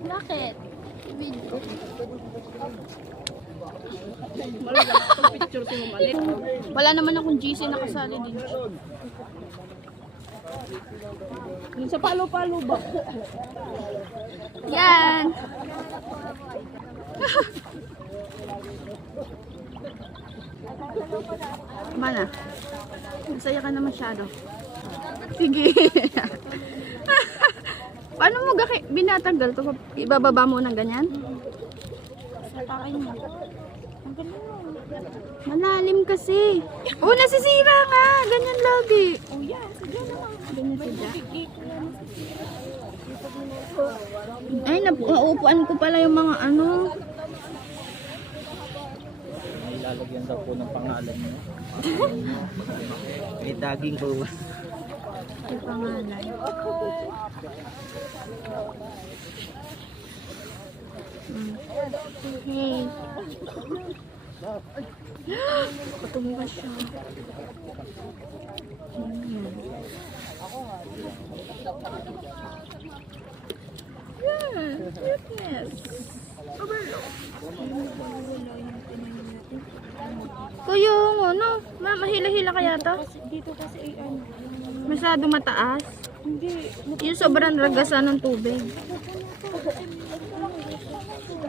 Bakit? Video. Picture si Mamalit. Wala naman akong GC nakasali din. Yung sa palo-palo ba? Yan! Mana? Masaya ka na masyado. Sige. Paano mo binatanggal to? Ibababa mo ng ganyan? Satakin mo. Malalim kasi. Oh, nasisira nga. Ganyan lagi. Oh yan, sige naman. Ganyan siya. Ay, nauupuan ko pala yung mga ano. May lalagyan daw po ng pangalan niyo. May daging po. Yung pangalan. Hey. Patumba siya. Yan. Cuteness. Kuya, ano? Mahila-hila kaya to? Dito kasi ay ano. Masyado mataas. Hindi. Yung sobrang ragasan ng tubig.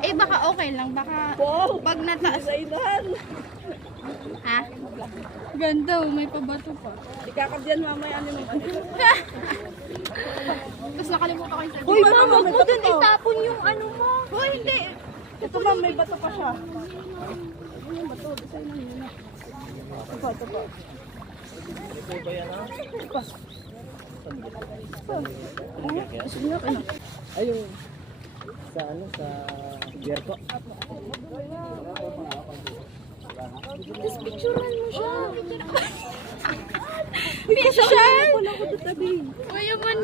Eh, baka okay lang. Baka pag nataas. Zaidan. Ha? Ganda, may pabato pa. Ikakabyan mamaya ano mo. Tapos nakalimutan ko yung Uy, mama, wag may mo bato dun pa. itapon yung ano mo. Hoy, hindi. Ito ma'am, may bato pa siya. Ito pa. Ayun. Sa ano, sa Bierko. Tapos picturean mo siya. Picture? Wala ko tatabi. Mayaman